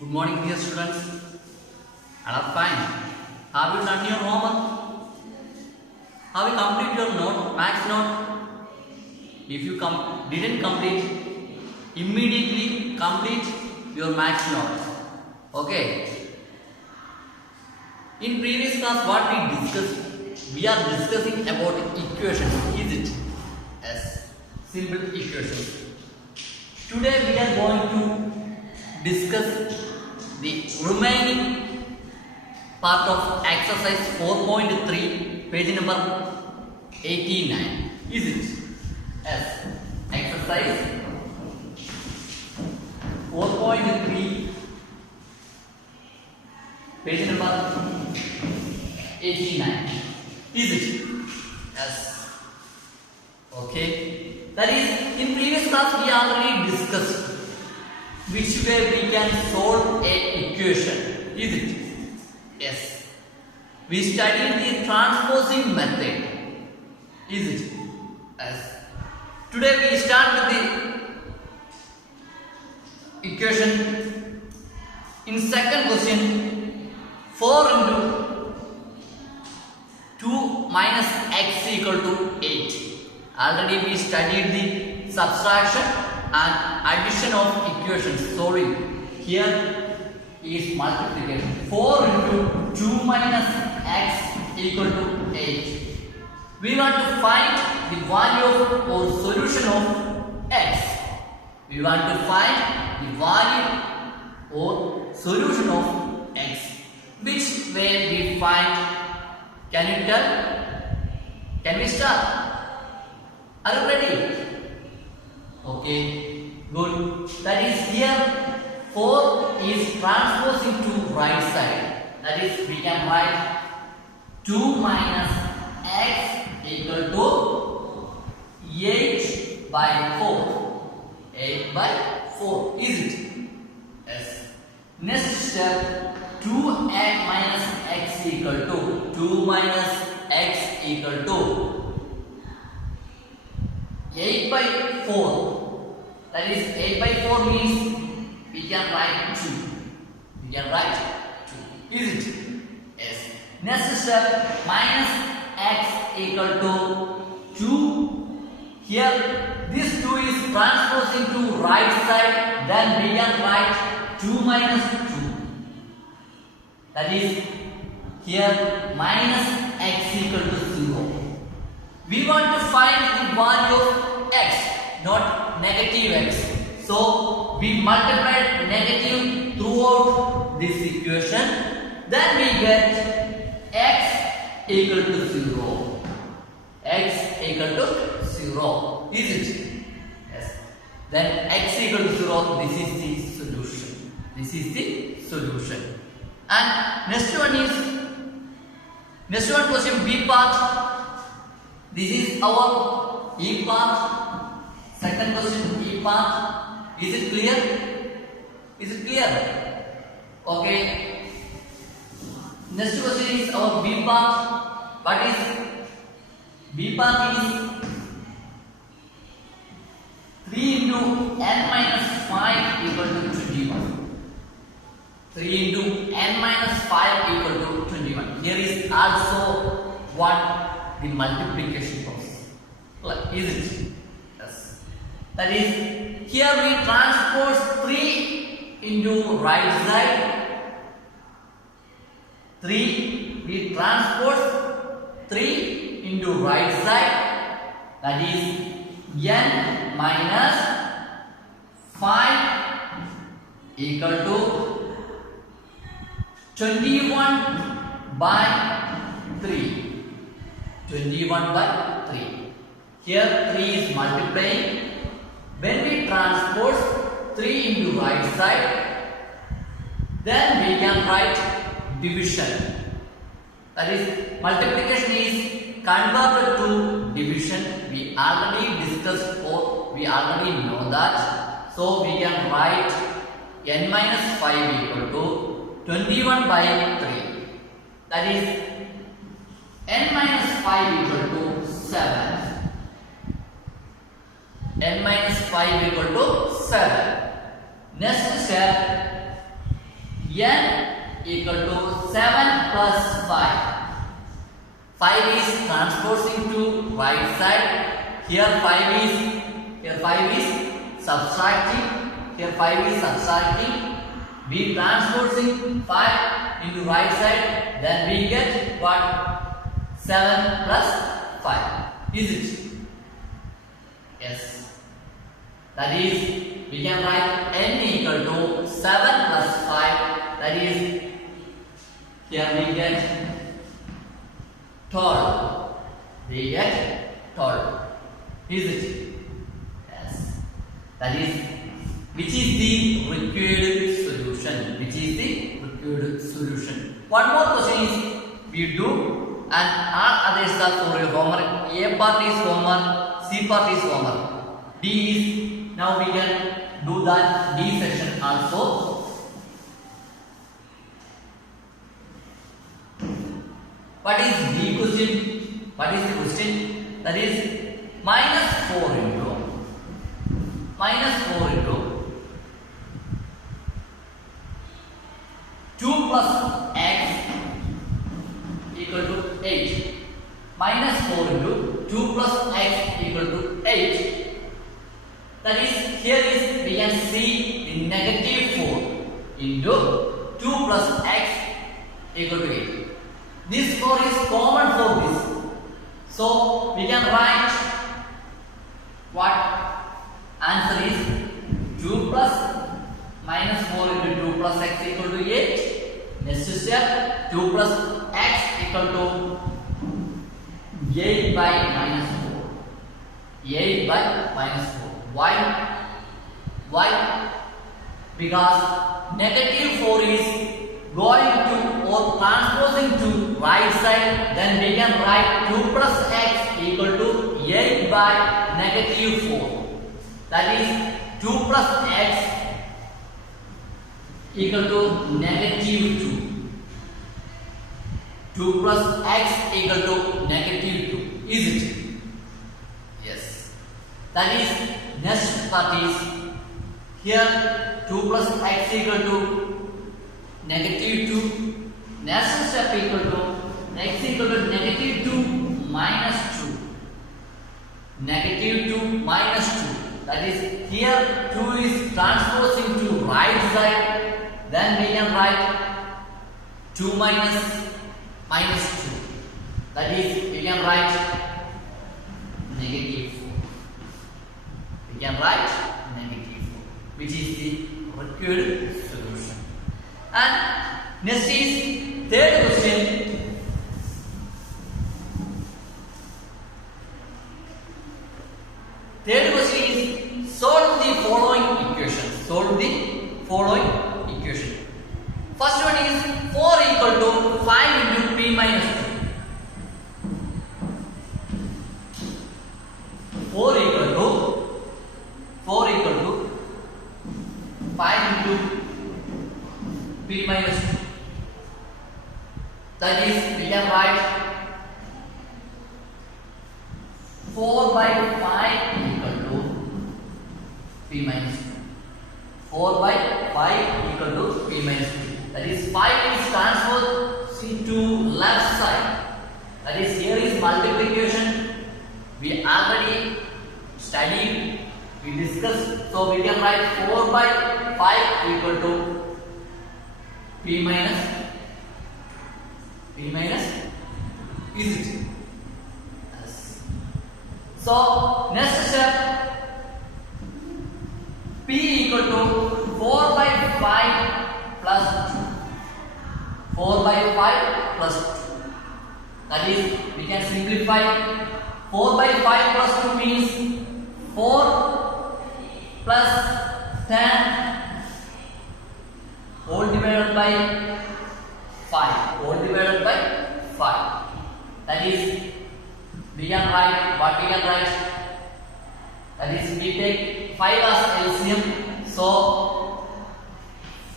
Good morning, dear students. And are fine. Have you done your homework? Have you completed your note, max note? If you didn't complete, immediately complete your max note. Okay. In previous class, what we discussed, we are discussing about equations. Is it? Yes. Simple equations. Today we are going to discuss the remaining part of exercise 4.3, page number 89. Is it? Yes. Exercise 4.3, page number 89. Is it? Yes. Okay. That is, in previous class we already discussed which way we can solve a equation. Is it? Yes. We studied the transposing method. Is it? Yes. Today we start with the equation. In second question, 4 into 2 minus x equal to 8. Already we studied the subtraction and addition of equations. Sorry, here is multiplication. 4 into 2 minus x equal to 8. We want to find the value of or solution of x. We want to find the value or solution of x. Which way we find? Can you tell? Can we start? Are you ready? Okay, good. That is, here 4 is transposing to right side. That is, we can write 2 minus x equal to 8 by 4. 8 by 4. Is it? Yes. Next step, 2 minus x equal to 2 minus x equal to 8 by 4. That is, 8 by 4 means we can write 2. We can write 2. Is it? Yes. Next step, minus x equal to 2. Here, this 2 is transposing to right side. Then we can write 2 minus 2. That is, here minus x equal to 0. We want to find the value of x, not negative x. So, we multiply negative throughout this equation. Then we get x equal to 0. X equal to 0. Is it? Yes. Then x equal to 0. This is the solution. This is the solution. And next one question B part. This is our E part. Second question E part. Is it clear? Is it clear? Okay. Next question is our B part. What is B part? Is 3 into n minus 5 equal to 21. 3 into n minus 5 equal to 21. Here is also what? The multiplication process. Is it? Yes. That is, here we transpose 3 into right side. 3, we transpose 3 into right side. That is, n minus 5 equal to 21 by 3. 21 by 3. Here 3 is multiplying. When we transpose 3 into right side, then we can write division. That is, multiplication is converted to division. We already discussed or we already know that. So we can write n minus 5 equal to 21 by 3. That is, n minus 5 equal to 7. N minus 5 equal to 7. Next step, n equal to 7 plus 5. 5 is transposing to right side. Here 5 is subtracting. Here 5 is subtracting. We transposing 5 into right side. Then we get what? 7 plus 5. Is it? Yes. That is, we can write n equal to 7 plus 5. That is, here we get 12. We get 12. Is it? Yes. That is, which is the required solution? Which is the required solution? One more question is we do, and all others are for your homework. A part is homework, C part is homework. D is, now we can do that D section also. What is the question? What is the question? That is minus 4 into 2 plus x equal to 8. Minus 4 into 2 plus x equal to 8. That is, here is we can see the negative 4 into 2 plus x equal to 8. This 4 is common for this. So we can write what? Answer is 2 plus minus 4 into 2 plus x equal to 8. Next step, 2 plus x equal to 8 by minus 4. 8 by minus 4. Why? Because negative 4 is going to or transposing to right side. Then we can write 2 plus x equal to 8 by negative 4. That is 2 plus x equal to negative 2. 2 plus x equal to negative 2. Is it? Yes. That is, next part is here 2 plus x equal to negative 2. Next step equal to x equal to negative 2 minus 2. Negative 2 minus 2. That is, here 2 is transposing to right side. Then we can write 2 minus 2. That is, we can write negative 4. We can write negative 4, which is the required solution. And next is third question. Third question is solve the following equation. Solve the following equation. First one is 4 equal to 5 into p minus 2. 4 equal to 5 into p minus 2. That is, we can write 4 by 5 equal to p minus 2. 4 by 5 equal to p minus 2. That is, 5 is transposed into left side. That is, here is multiplication. We already studied, we discussed. So we can write 4 by 5 equal to p minus. Is it? Yes. So next step, p equal to 4 by 5 plus 2. 4 by 5 plus 2. That is, we can simplify. 4 by 5 plus 2 means 4 plus 10 whole divided by 5. Whole divided by 5. That is, we can write what we can write. That is, we take 5 as LCM. So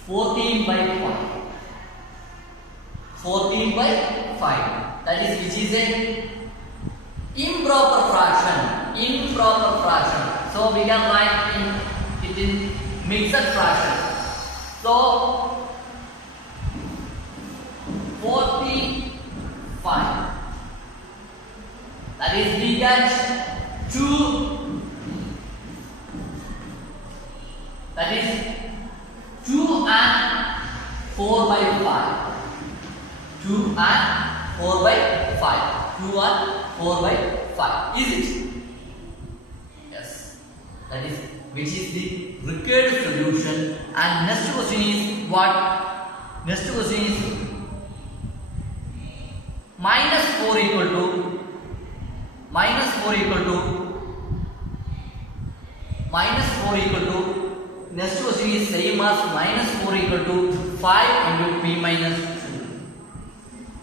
14 by 5. 14 by 5. That is, which is a improper fraction. So we can write it in mixed fraction. So 4 by 5. 2 and 4 by 5. 2 and 4 by 5. Is it? Yes. That is which is the required solution. And next question is what? Next question is minus 4 equal to minus 4 equal to next question is same as minus 4 equal to 5 into p minus 2.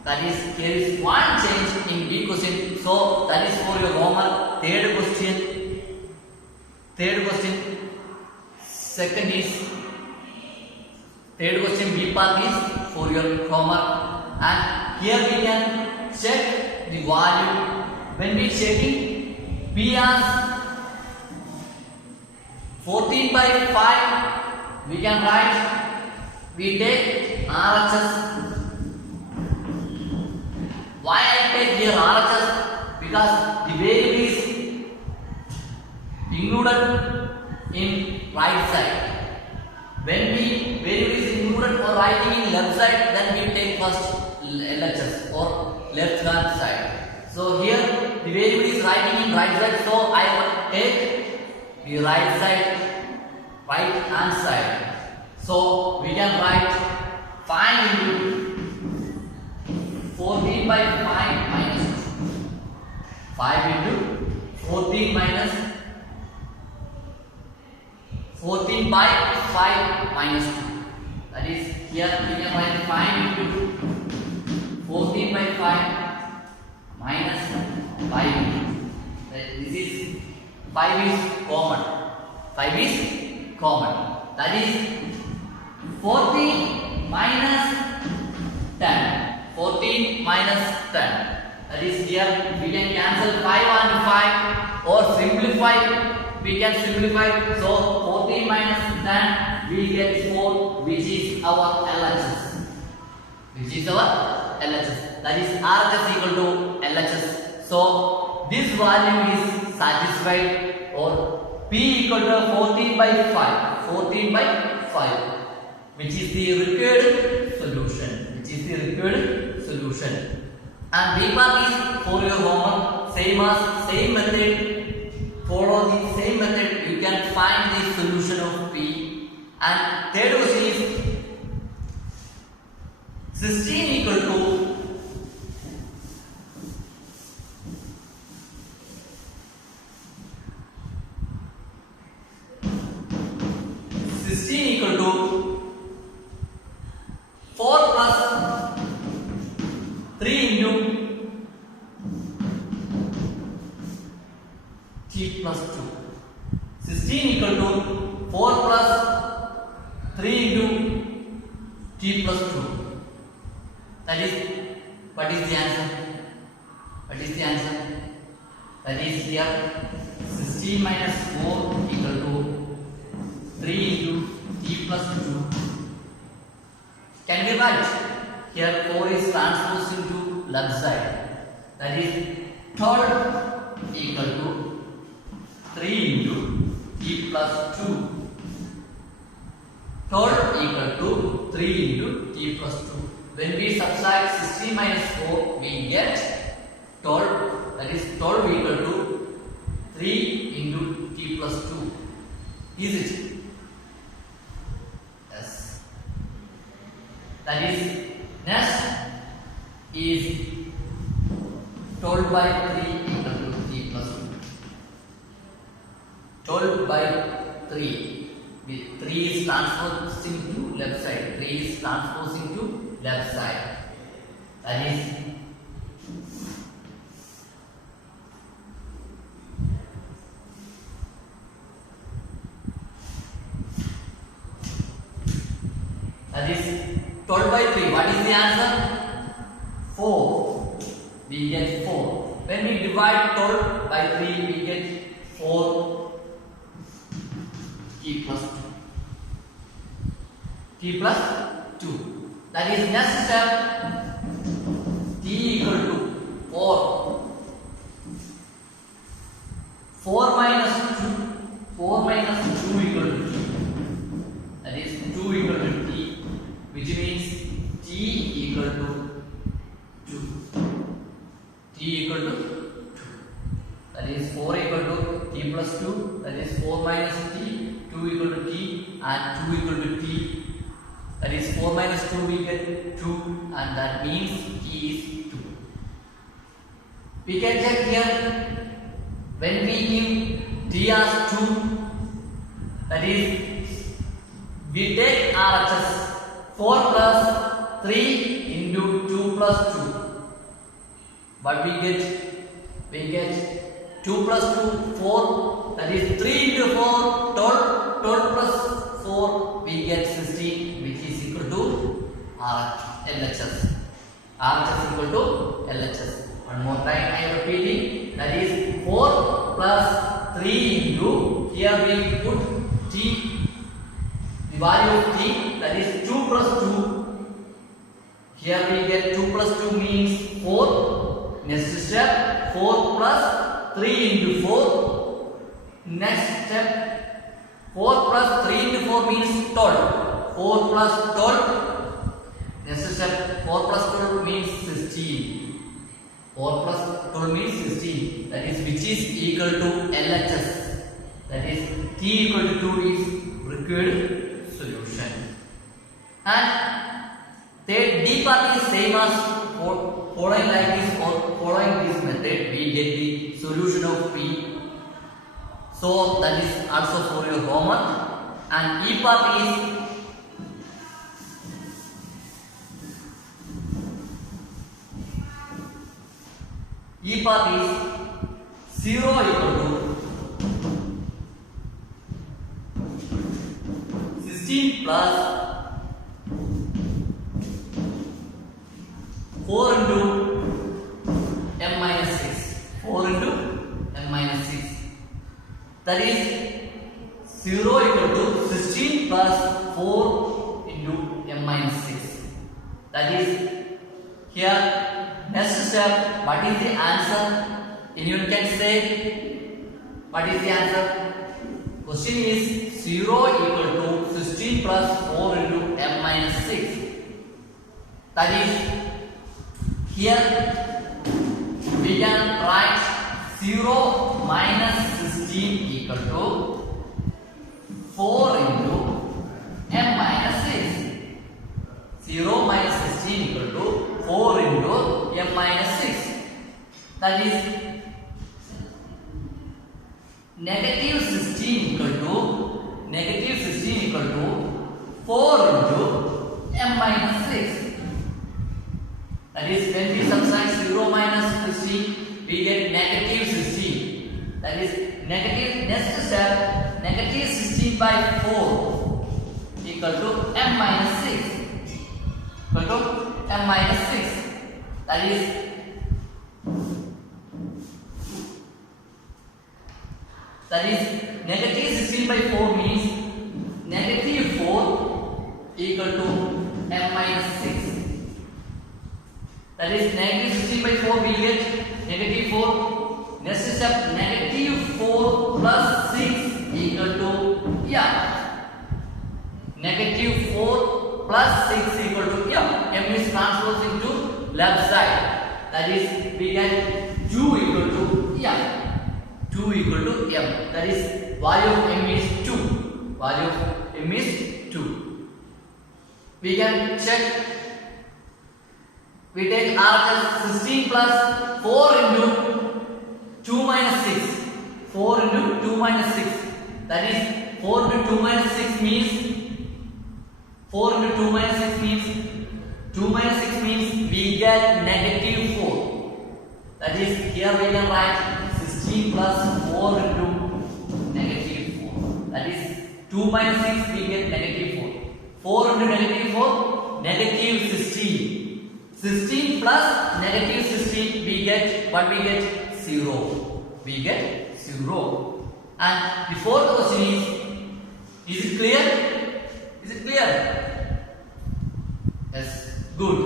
That is, here is one change in B question. So that is for your homework. Third question. Second question B part is for your homework. And here we can check the value. When we checking P as 14 by 5, we can write, we take RHS. Why I take here RHS? Because the variable is included in right side. When the variable is included or writing in left side, then we take first LHS or left hand side. So here the variable is writing in right side, so I will take the right hand side. So we can write 5 into 14 by 5 minus 2. 5 into 14 minus 14 by 5 minus 2. That is, here we can write 5 into 14 by 5 minus 5. This is 5 is common. 5 is common. That is 14 minus 10. 14 minus 10. That is, here we can cancel 5 and 5 or simplify. We can simplify. So 14 minus 10 we get 4, which is our LHS. Which is our LHS. That is RHS equal to LHS. So this value is satisfied, or P equal to 14 by 5. 14 by 5. Which is the required solution. Which is the required solution. And B part is for your homework. Same method. Follow the same method. You can find the solution of P. And third question is 16 equal to 4 plus 3 into t plus 2. 16 equal to 4 plus 3 into t plus 2. That is, what is the answer? What is the answer? That is here 16 minus 4 equal to 3 into t plus 2. Can we write? Here 4 is transposed into left side. That is 12 equal to 3 into t plus 2. 12 equal to 3 into t plus 2. When we subtract 16 minus 4, we get 12. That is 12 equal to 3 into t plus 2. Is it? Yes. That is, next is 12 by 3 equal to t plus 2. 12 by 3. 3 is transposing to left side. 3 is transposing to left side. That is That is 12 by 3. What is the answer? 4. We get 4. When we divide 12 by 3, we get 4 t plus 2. T plus 2. That is next step. T equal to 4. 4 minus 2. 4 minus 2 equal to t. That is 2 equal to t, which means That is 4 minus 2 we get 2, and that means T is 2. We can check here when we give T as 2, that is we take RHS 4 plus 3 into 2 plus 2. But we get 2 plus 2 4, that is 3 into 4 12, 12 plus 4 we get 16, which is equal to LHS. RHS is equal to LHS. One more time I am repeating, that is 4 plus 3 into, here we put T, the value of T, that is 2 plus 2. Here we get 2 plus 2 means 4. Next step, 4 plus 3 into 4. Next step, 4 plus 3 into 4 means 12. 4 plus 12. Next step, 4 plus 12 means 16. 4 plus 12 means 16. That is which is equal to LHS. That is T equal to 2 is required solution. And the D part is same as following like this or following this method, we get the solution of P. So that is also for your homework. And E part is E part is 0 equal to 16 plus 4 into m minus 6. 4 into m minus 6. That is 0 equal to 16 plus 4 into m minus 6. That is here. Next step, what is the answer? Anyone can say what is the answer? Question is 0 equal to 16 plus 4 into m minus 6. That is here we can write 0 minus 16 equal to 4 into m minus 6. 0 minus 16 equal to 4 into m minus 6. That is negative 16 equal to 4 into m minus 6. That is when we subtract 0 minus 16, we get negative 16. That is negative, next step, negative 16 by 4 equal to m minus 6. Equal to m minus 6. That is negative 16 by 4 means negative 4 equal to m minus 6. That is negative 16 by 4 we get negative 4. Next step, negative 4 plus 6 equal to negative 4 plus 6 equal to m is transposed into left side. That is we get 2 equal to 2 equal to m. That is value of m is 2. Value of m is 2. We can check. We take RHS 16 plus 4 into 2 minus 6. 4 into 2 minus 6. That is 4 into 2 minus 6 means 4 into 2 minus 6 means 2 minus 6 means we get negative 4. That is here we can write 16 plus 4 into negative 4. That is 2 minus 6 we get negative 4. 4 into negative 4, negative 16. 16 plus negative 16 we get what we get 0. We get 0. And the fourth question is it clear? Is it clear? Yes, good.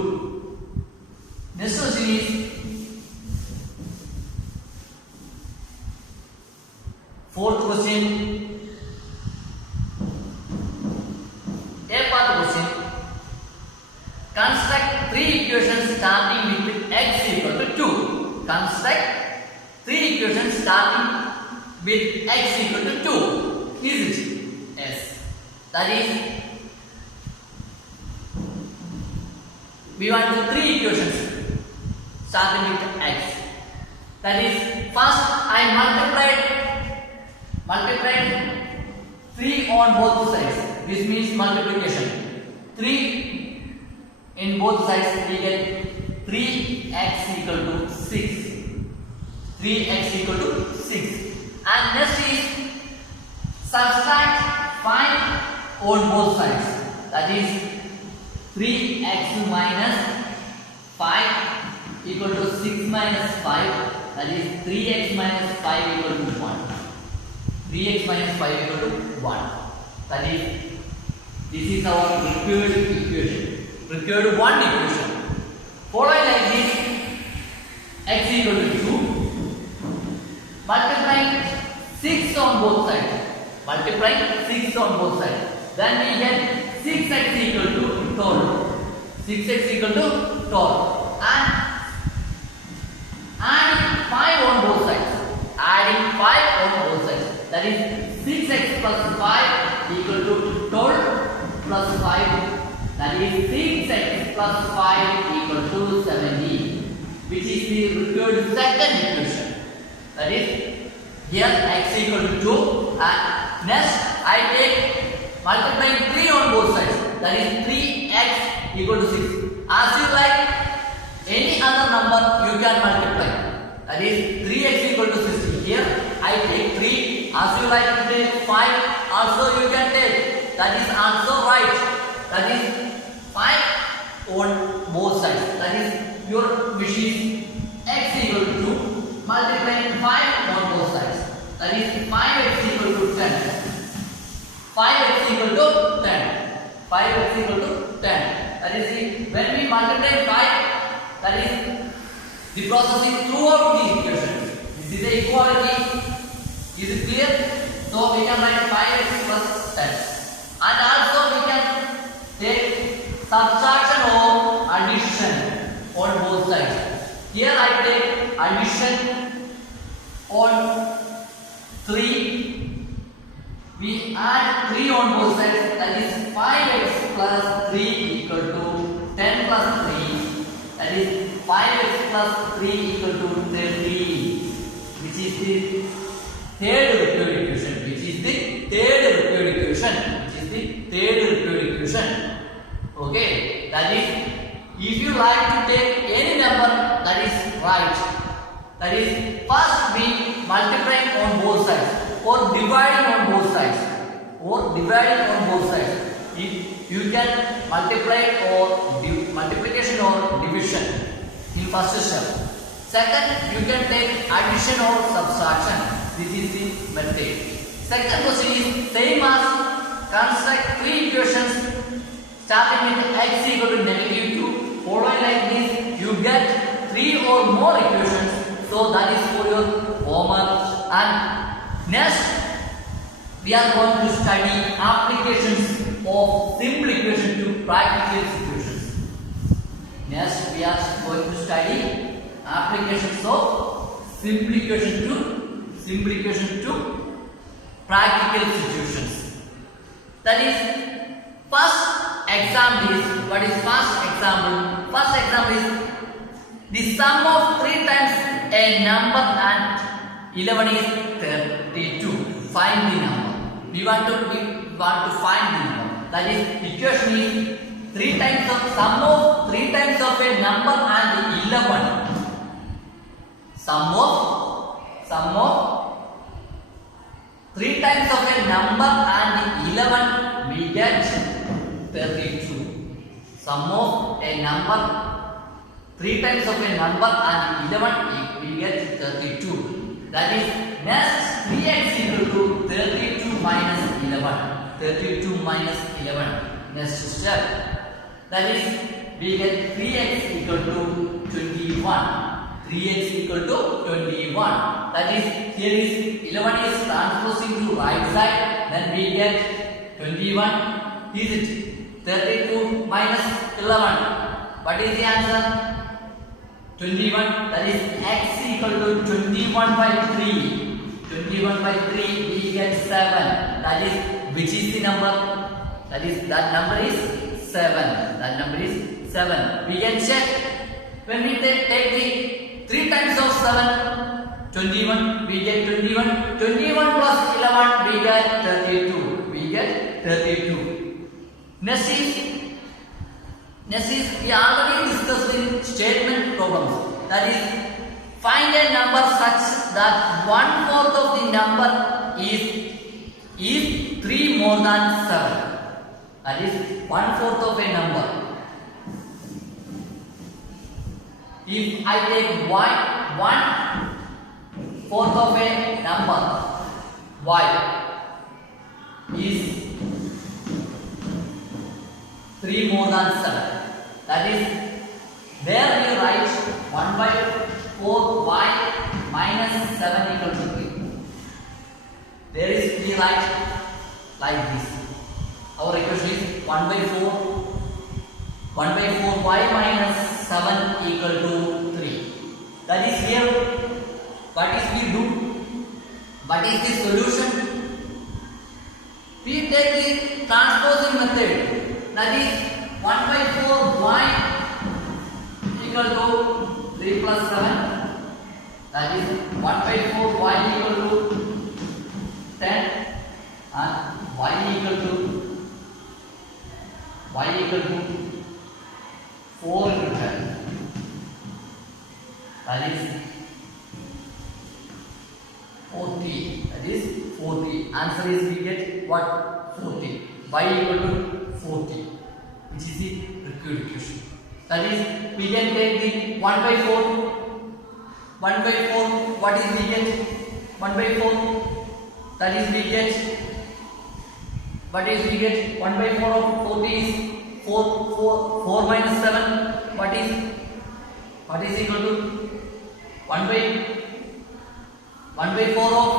Next question is fourth question. A part question. Construct three equations starting with x equal to 2. Construct three equations starting with x equal to 2. Is it? Yes. That is we want to three equations starting with x. That is, first I multiplied 3 on both sides. This means multiplication. 3 in both sides, we get 3x equal to 6. 3x equal to 6. And next is subtract 5 on both sides. That is 3x minus 5 equal to 6 minus 5. That is 3x minus 5 equal to 1. 3x minus 5 equal to 1. That is, this is our required equation. Required one equation. Following like this, x equal to 2. Multiplying 6 on both sides. Multiplying 6 on both sides. Then we get 6x equal to 12. 6x equal to 12. And adding 5 on both sides. Adding 5 on both sides. That is 6x plus 5 equal to 12 plus 5. That is 6x plus 5 equal to 17. Which is the required second equation. That is, here x equal to 2. And next I take multiplying 3 on both sides. That is 3x equal to 6. As you like, any other number you can multiply. That is 3x equal to 60. Here I take 3. As you like to take 5, also you can take. That is also right. That is 5 on both sides. That is your wish is x equal to 2 multiplying 5 on both sides. That is 5x equal to 10. 5x equal to 10. 5x equal to 10. That is, when we multiply 5, that is the process is throughout the equation. This is the equality. Is it clear? So we can write 5x plus 10. And also we can take subtraction or addition on both sides. Here I take addition on 3. We add 3 on both sides. That is 5x plus 3 equal to 10 plus 3. That is 5x plus 3 equal to 30. Which is the third required equation. Which is the third required equation. Which is the third required equation. Okay. That is, if you like to take any number, that is right. That is, first we multiplying on both sides or dividing on both sides. Or dividing on both sides. If you can multiply or multiplication or division in first step. Second, you can take addition or subtraction. This is the method. Second question is same as construct three equations starting with x equal to -2. Following like this, you get 3 or more equations. So that is for your homework. And next, we are going to study applications of simple equation to practical situations. Next, we are going to study applications of simple equation to practical situations. That is, first example is, what is first example? First example is the sum of 3 times a number and 11 is 32. Find the number. We want to find the number. That is, equation is 3 times of sum of 3 times of a number and 11. Sum of 3 times of a number and 11, we get 32. Sum of a number, 3 times of a number and 11, we get 32. That is, next 3x equal to 32 minus 11. 32 minus 11. Next step. That is, we get 3x equal to 21. 3x equal to 21. That is, here is 11 is transposing to right side. Then we get 21. Is it 32 minus 11? What is the answer? 21. That is x equal to 21 by 3. 21 by 3 we get 7. That is, which is the number? That number is 7. That number is 7. We can check when we take the 3 times of 7, 21, we get 21. 21 plus 11, we get 32. We get 32. Next is we already discussed in statement problems. That is, find a number such that 1/4 of the number is 3 more than 7. That is 1/4 of a number. If I take y, 1/4 of a number y is 3 more than 7. That is, there we write 1/4y minus 7 equal to 3. There is we write like this. Our equation is 1/4y minus 7 equal to 3. That is here. What is we do? What is the solution? We take the transposing method. That is 1/4y equal to 3 plus 7. That is 1/4y equal to 10 and y equal to 4 into 10. That is 40. That is 40. Answer is we get what? 40. Y equal to 40, which is the required equation. That is, we can take the 1/4. 1/4. What is we get? 1/4. That is we get. What is we get? 1/4 of 40 is 4 minus 7. What is equal to 1/4 of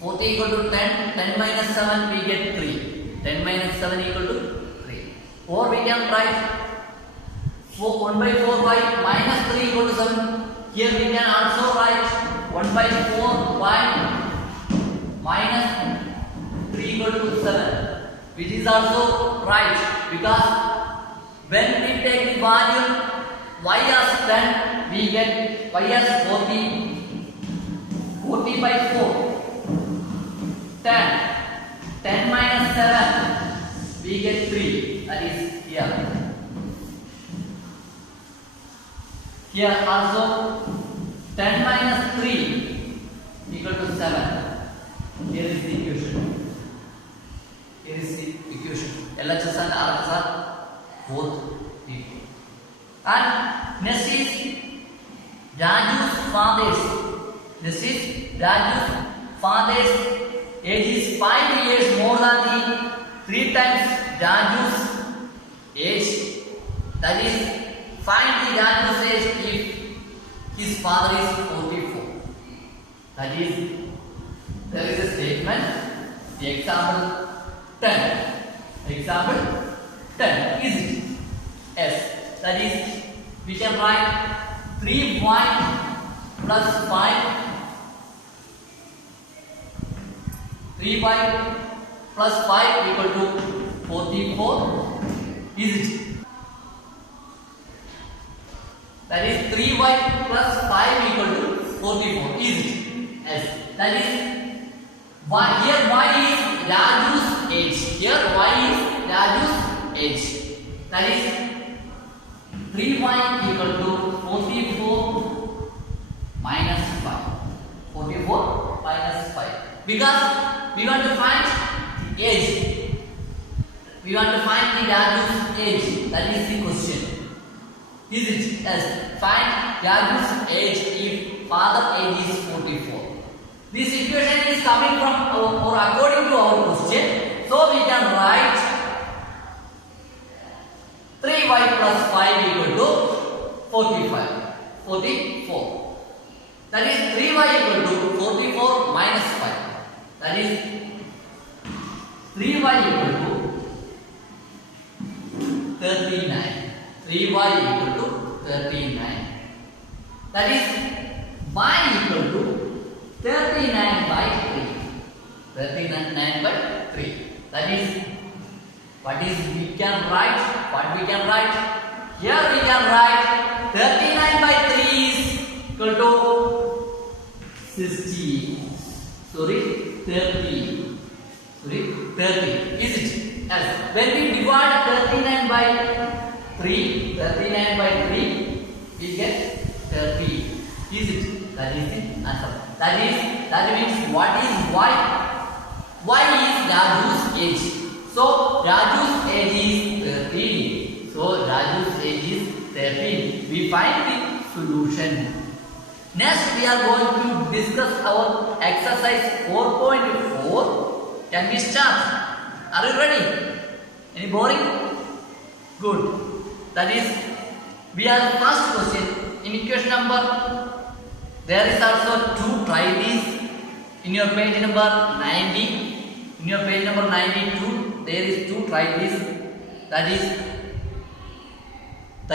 40 equal to 10. 10 minus 7 we get 3. 10 minus 7 equal to 3. Or we can write 1/4y minus 3 equal to 7. Here we can also write 1/4y minus 3 equal to 7, which is also right, because when we take the value y as 10, we get y as 40. 40 by 4, 10. 10 minus 7, we get 3. That is here. Here also 10 minus 3 equal to 7. Here is the equation. LHS and RHS are both equal. And next is Raju's father's. Father's age is 5 years more than the 3 times Raju's age. That is, find the Raju's age if his father is 44. That is, there is a statement. The example 10. Example 10. Is it? Yes. That is, we can write 3y plus 5. 3y plus 5 equal to 44. Is it? That is 3y plus 5 equal to 44. Is it? Yes. That is, here y is Raju's age. Here y is Raju's age. That is 3y equal to 44 minus 5. 44 minus 5. Because we want to find age. We want to find the Raju's age. That is the question. Is it? Yes. Find Raju's age if father age is 44. This equation is coming from or according to our question. So we can write 3y plus 5 equal to 44. That is 3y equal to 44 minus 5. That is 3y equal to 39. 3y equal to 39. That is y equal to 39 by 3. 39 by 3. That is What is we can write? What we can write? Here we can write 39 by 3 is equal to 60. Sorry, 30. Sorry, 30. Is it? Yes. When we divide 39 by 3, 39 by 3, we get 30. Is it? That is the answer. That means what is y? Y is Raju's age. So Raju's age is 13. So Raju's age is 13. We find the solution. Next we are going to discuss our exercise 4.4. Can we start? Are you ready? Any boring? Good. That is, we are first question in equation number. There is also 2. Try this in your page number 90. In your page number 92, there is 2. Try this. That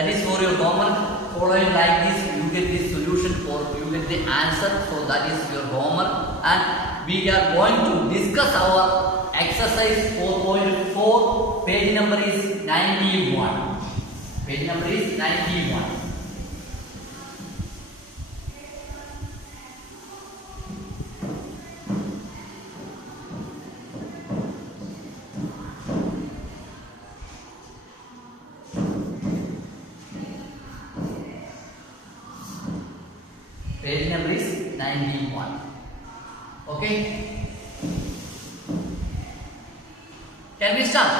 is for your homework. Following like this, you get the solution or you get the answer. So that is your homework, and we are going to discuss our exercise 4.4. Page number is 91. Page number is 91. Page number is 91. Okay. Can we start?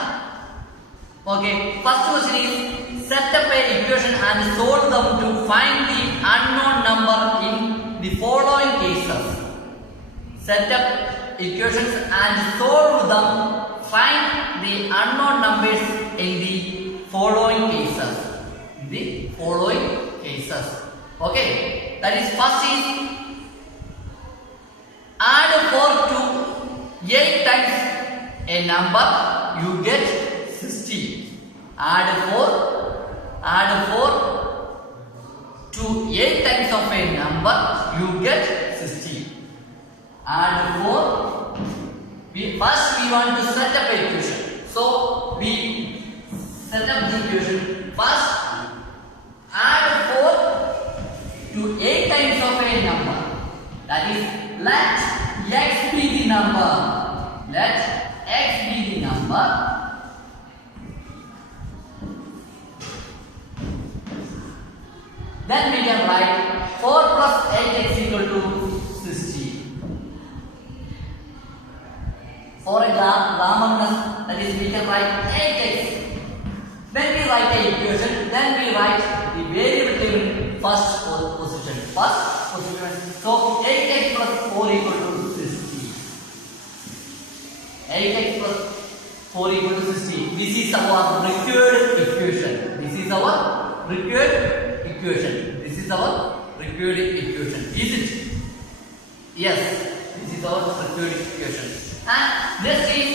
Okay. First question is set up a equation and solve them to find the unknown number in the following cases. Set up equations and solve them. Find the unknown numbers in the following cases. In the following cases. Okay. That is, first is add 4 to 8 times a number, you get 60. Add 4 to 8 times of a number, you get 60. Add 4. First we want to set up an equation. So we set up the equation. First add 4 to 8 times of a number. That is, let x be the number. Let x be the number. Then we can write 4 plus 8x equal to 60. For a grammar, that is, we can write 8x. When we write the equation, then we write the variable table first position. So 8x plus 4 equal to 60. 8x plus 4 equal to 60. This is our required equation. This is our required equation. This is our required equation. Is it? Yes. This is our required equation. And next is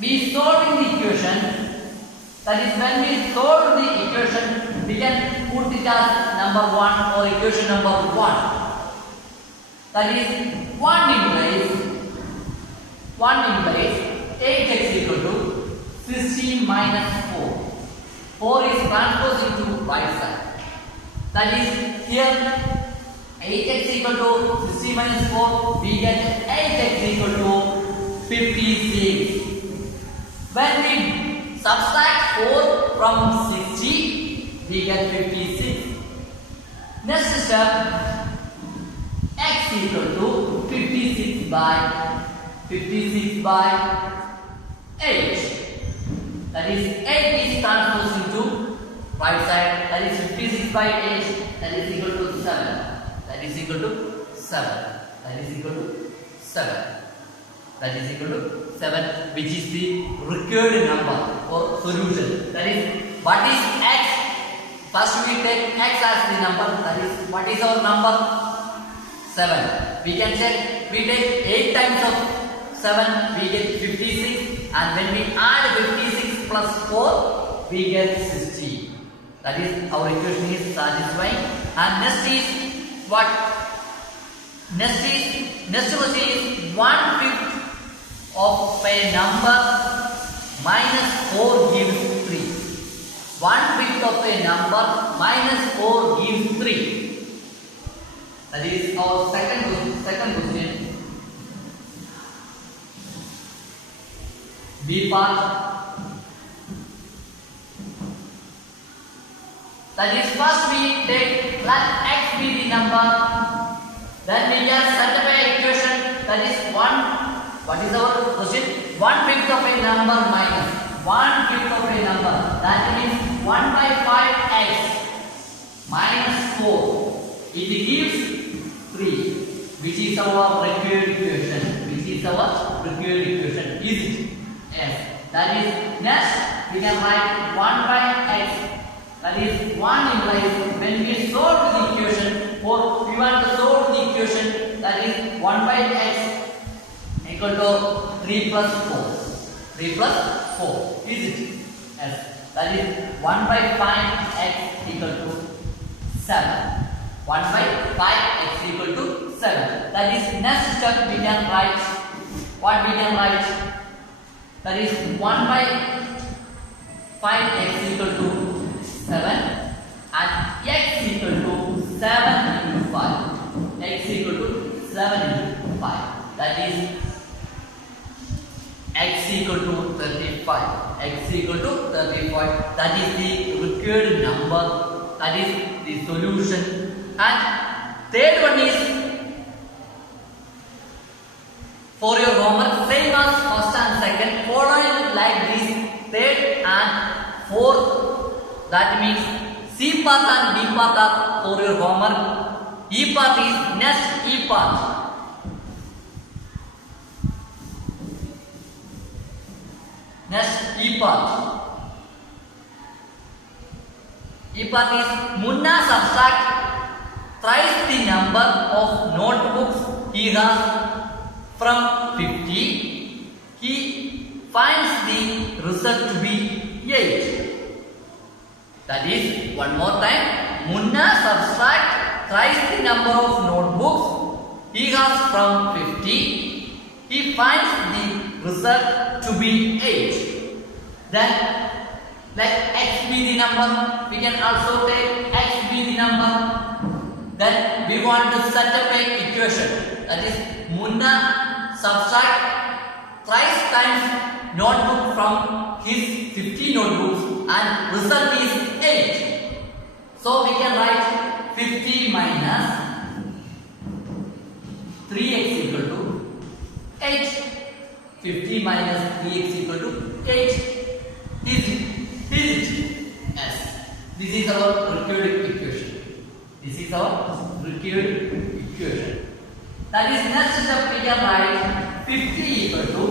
we solving the equation. That is, when we solve the equation, we can put it as number 1 or equation number 1. That is, 1 implies 8x equal to 60 minus 4. 4 is transposed into right side. That is, here 8x equal to 60 minus 4, we get 8x equal to 56. When we subtract 4 from 60, we get 56. Next step, x equal to 56 by 8. That is, 8 is transposed into right side. That is 56 by 8. That is equal to 7. That is equal to 7. That is equal to 7. That is equal to 7, which is the required number for solution. That is, what is x? First we take x as the number. That is, what is our number? 7. We can check. We take 8 times of 7, we get 56, and when we add 56 plus 4, we get 60. That is, our equation is satisfying. And next is what? Next question is 1/5 of a number minus 4 gives 3. 1/5 of a number minus 4 gives 3. That is our second question. B part. That is, first we take let x be the number. Then we can satisfy equation. That is 1. What is our question? 1/5 of a number minus 1/5 of a number. That means 1/5x minus 4. It gives 3, which is our required equation. Is it? Yes. That is, next we can write 1/x. That is 1 implies when we solve the equation, or we want to solve the equation, that is 1/x equal to 3 plus 4. 3 plus 4. Is it? Yes. That is 1/5x equal to 7. 1/5x equal to 7. That is, next step we can write. What we can write? That is 1/5x equal to 7 and x equal to 7 into 5. X equal to 7 into 5. That is x equal to 35. X equal to 35. That is the required number. That is the solution. And third one is for your homework, same as first and second, follow it like this. Third and fourth, that means C part and D part are for your homework. E part is next E part. Next E part. E part is Munna subtract thrice the number of notebooks he has from 50. He finds the result to be 8. That is, one more time, Munna subtract thrice the number of notebooks he has from 50. He finds the result to be 8. Then let x be the number. We can also take x be the number. Then we want to set up an equation. That is, Munna subtract thrice times notebook from his 50 notebooks and result is 8. So we can write 50 minus 3x equal to 8. 50 minus 3x equal to 8. Is it? Yes. This is our required equation. That is, next step we can write 50 equal to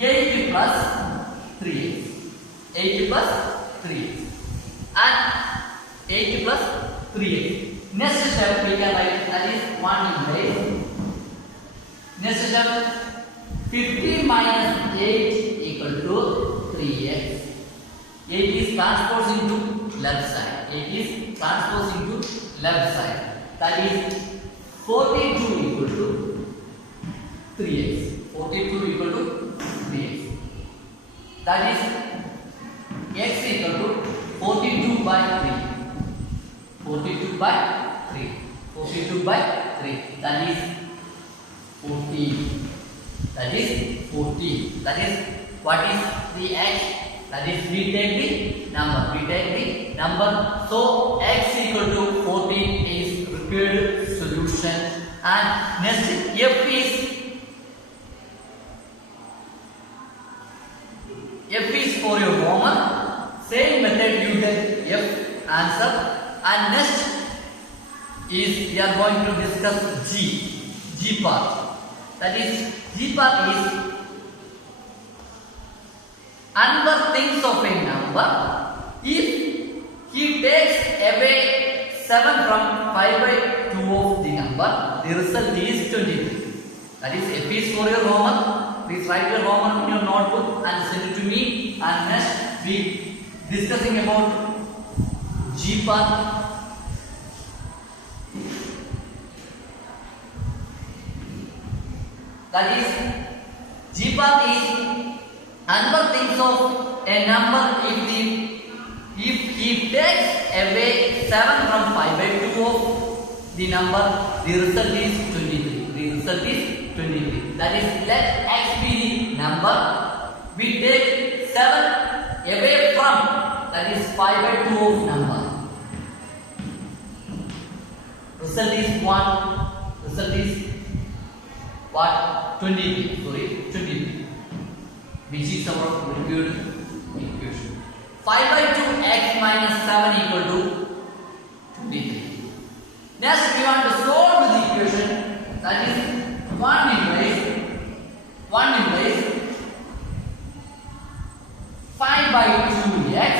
8 plus 3x. 8 plus 3x. And 8 plus 3x. Next step we can write, that is 1 in place. Next step, 50 minus 8 equal to 3x. 8 is transposed into left side. That is 42 equal to 3x. That is x equal to 42 by 3. 42 by 3. That is 40. That is what is the x? That is, we take the number. So x equal to 14 is required solution. And next F is for your homework. Same method you get F answer. And next is we are going to discuss G part. That is, G part is Anwar thinks of a number. If he takes away 7 from 5/2 of the number, the result is 23. That is, F is for your homework. Please write your homework in your notebook and send it to me. And next we discussing about G part. That is, G part is Another things of a number, if he takes away 7 from 5 by 2 of the number, the result is 23. The result is 23. That is, let x be the number. We take 7 away from, that is 5 by 2 of number. Result is what? Result is what? 23. Sorry, 23. Which is our required equation. 5 by 2 x minus 7 equal to 23. Next, we want to solve the equation, that is 1 implies 5 by 2x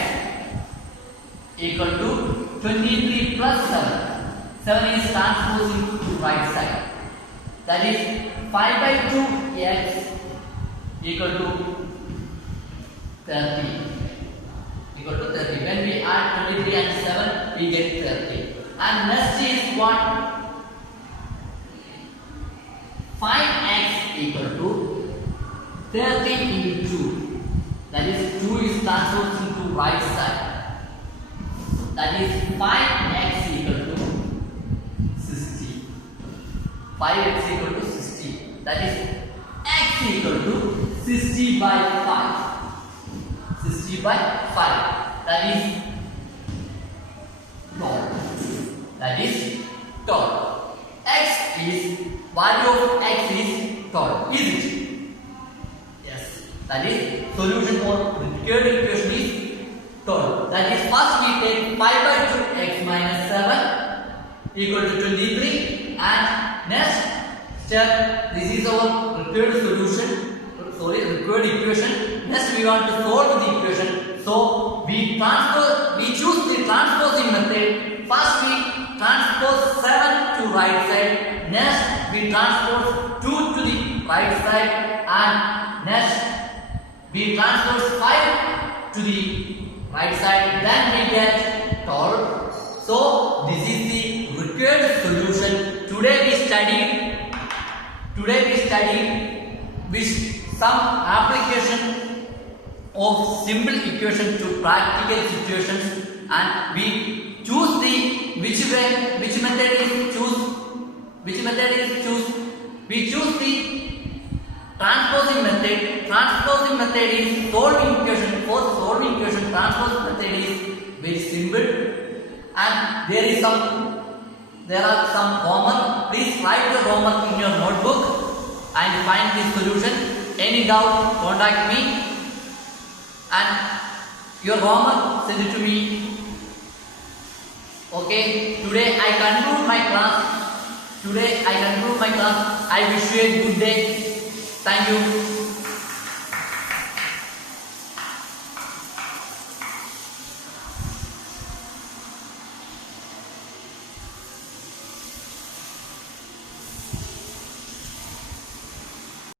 equal to 23 plus 7. 7 is transposing to right side. That is 5 by 2x equal to 30. Equal to 30. When we add 23 and 7, we get 30. And next is what? 5x equal to 30 into 2. That is 2 is transposing to right side. That is 5x equal to 60. 5x equal to 60. That is x equal to 60 by 5. 60 by 5. That is 12. That is 12. X is, value of x is 12. Is it? Yes. That is, solution for required equation is 12. That is, first we take 5 by 2 x minus 7 equal to 23, and next step, this is our required solution, required equation. Next we want to solve the equation. So we choose the transposing method. First we transpose 7 to right side, next we transpose 2 to the right side, and next we transpose 5 to the right side, then we get 12. So this is the required solution. Today we studied with some application of simple equation to practical situations, and we choose which method is choose. We choose the transposing method. Transposing method is solving equation. For solving equation, transposing method is very simple, and there are some homework. Please write the homework in your notebook and find the solution. Any doubt, contact me, and your homework send it to me. Okay, today I conclude my class. I wish you a good day. Thank you.